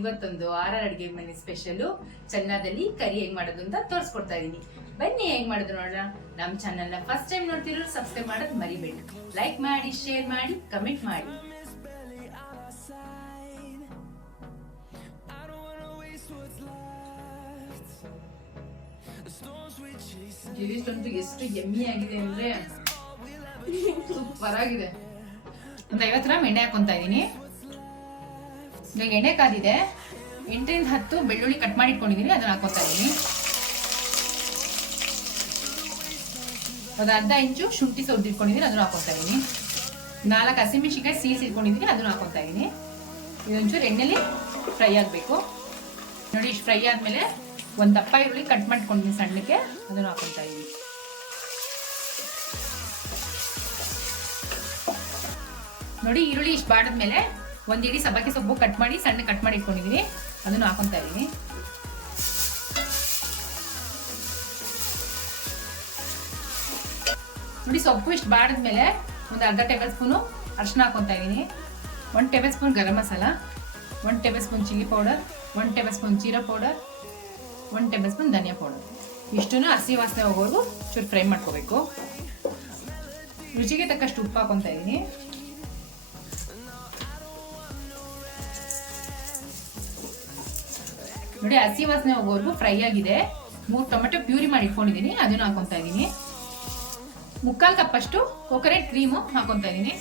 ಇವತ್ತೊಂದು ಆರ್ಆರ್ ಅಡುಗೆ ಮನೆ ಸ್ಪೆಷಲು ಚೆನ್ನದಲ್ಲಿ ಕರಿ ಹೆಂಗ್ ಮಾಡೋದು ಅಂತ ತೋರಿಸ್ಕೊಡ್ತಾ ಇದೀನಿ. ಬನ್ನಿ ಹೆಂಗ್ ಮಾಡೋದು ನೋಡೋಣ. ನಮ್ಮ ಚಾನಲ್ನ ಫಸ್ಟ್ ಟೈಮ್ ನೋಡ್ತಿರೋರು ಸಬ್ಸ್ಕ್ರೈಬ್ ಮಾಡೋದು ಮರಿಬೇಡಿ. ಲೈಕ್ ಮಾಡಿ, ಶೇರ್ ಮಾಡಿ, ಕಮೆಂಟ್ ಮಾಡಿ. ಗಿರೀಶಂತೂ ಎಷ್ಟು ಎಮ್ಮಿ ಆಗಿದೆ ಅಂದ್ರೆ ಸೂಪರ್ ಆಗಿದೆ. ಒಂದು 50 ಗ್ರಾಮ್ ಎಣ್ಣೆ ಹಾಕೊಂತ ಇದೀನಿ. ಇವಾಗ ಎಣ್ಣೆ ಕಾದಿದೆ. 8ರಿಂದ 10 ಬೆಳ್ಳುಳ್ಳಿ ಕಟ್ ಮಾಡಿ ಇಟ್ಕೊಂಡಿದೀನಿ, ಅದನ್ನ ಹಾಕೋತಾ ಇದೀನಿ. ಒಂದು ಅರ್ಧ ಇಂಚು ಶುಂಠಿ ಸೌದಿಟ್ಕೊಂಡಿದೀನಿ, ಅದನ್ನ ಹಾಕೋತಾ ಇದೀನಿ. 4 ಹಸಿಮೆಣಸಿನಕಾಯಿ ಸೀಸ್ ಇಟ್ಕೊಂಡಿದೀನಿ, ಅದನ್ನ ಹಾಕೋತಾ ಇದೀನಿ. ಇದೊಂಚೂರು ಎಣ್ಣೆಲಿ ಫ್ರೈ ಆಗಬೇಕು ನೋಡಿ. ಇಷ್ಟು ಫ್ರೈ ಆದ್ಮೇಲೆ ಒಂದು ದಪ್ಪ ಈರುಳ್ಳಿ ಕಟ್ ಮಾಡ್ಕೊಂಡಿದ್ದೀನಿ ಸಣ್ಣಕ್ಕೆ, ಅದನ್ನು ಹಾಕೊತಾ ಇದೀನಿ. ನೋಡಿ ಈರುಳ್ಳಿ ಇಷ್ಟು ಬಾಡಿದ್ಮೇಲೆ ಒಂದು ಇಡೀ ಸಬ್ಬಕ್ಕಿ ಸೊಪ್ಪು ಕಟ್ ಮಾಡಿ ಸಣ್ಣ ಕಟ್ ಮಾಡಿ ಇಟ್ಕೊಂಡಿದೀನಿ, ಅದನ್ನು ಹಾಕೊತಾ ಇದೀನಿ. ನೋಡಿ ಸೊಪ್ಪು ಇಷ್ಟು ಬಾಡಿದ್ಮೇಲೆ ಒಂದು ಅರ್ಧ ಟೇಬಲ್ ಸ್ಪೂನು ಅರಿಶಿನ ಹಾಕೊತಾ ಇದೀನಿ. 1 tablespoon garam masala, 1 tablespoon chilli powder, 1 tablespoon ಜೀರಾ ಪೌಡರ್, 1 ಟೇಬಲ್ ಸ್ಪೂನ್ ಧನಿಯಾ ಪೌಡರ್. ಇಷ್ಟನ್ನು ಹಸಿ ವಾಸನೆ ಹೋಗೋದು ಚೂರು ಫ್ರೈ ಮಾಡ್ಕೋಬೇಕು. ರುಚಿಗೆ ತಕ್ಕಷ್ಟು ಉಪ್ಪು ಹಾಕೊತಾ ಇದೀನಿ. ನೋಡಿ ಹಸಿ ವಾಸನೆ ಹೋಗೋವರೆಗೂ ಫ್ರೈ ಆಗಿದೆ. 3 ಟೊಮೆಟೊ ಪ್ಯೂರಿ ಮಾಡಿ ಇಟ್ಕೊಂಡಿದ್ದೀನಿ, ಅದನ್ನು ಹಾಕೊತಾ ಇದೀನಿ. 3/4 ಕಪ್ ಅಷ್ಟು ಕೊಕೊನಟ್ ಕ್ರೀಮು ಹಾಕೊತಾ ಇದೀನಿ.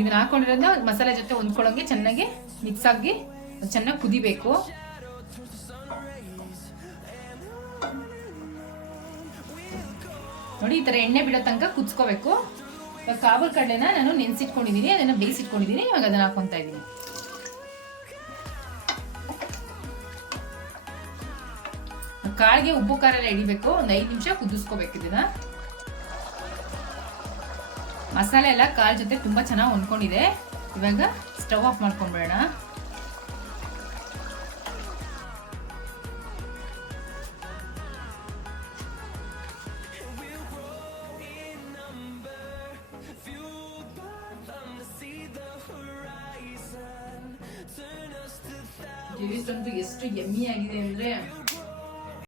ಇದನ್ನ ಹಾಕೊಂಡಿರೋದ್ನ ಮಸಾಲೆ ಜೊತೆ ಹೊಂದ್ಕೊಳ್ಳೋಂಗೆ ಚೆನ್ನಾಗಿ ಮಿಕ್ಸ್ ಆಗಿ ಚೆನ್ನಾಗಿ ಕುದಿಬೇಕು. ನೋಡಿ ಈ ತರ ಎಣ್ಣೆ ಬಿಡೋ ತನಕ ಕುದಿಸ್ಕೋಬೇಕು. ಇವಾಗ ಕಾಬೂಲ್ ಕಡಲೆನ ನಾನು ನೆನ್ಸಿಟ್ಕೊಂಡಿದೀನಿ, ಅದನ್ನ ಬೇಯಿಸಿಟ್ಕೊಂಡಿದೀನಿ. ಇವಾಗ ಅದನ್ನ ಹಾಕೊಂತಾ ಇದೀನಿ. ಕಾಳಿಗೆ ಉಪ್ಪು ಖಾರ ಎಲ್ಲ ಹಿಡಿಬೇಕು. ಒಂದು 5 ನಿಮಿಷ ಕುದಿಸ್ಕೋಬೇಕು ಇದನ್ನ. ಮಸಾಲೆ ಎಲ್ಲ ಕಾಳು ಜೊತೆ ತುಂಬಾ ಚೆನ್ನಾಗಿ ಹೊಂದ್ಕೊಂಡಿದೆ. ಇವಾಗ ಸ್ಟವ್ ಆಫ್ ಮಾಡ್ಕೊಂಡ್ಬೇಡ. ಗಿರೀಶಂತೂ ಎಷ್ಟು ಎಮ್ಮಿ ಆಗಿದೆ ಅಂದ್ರೆ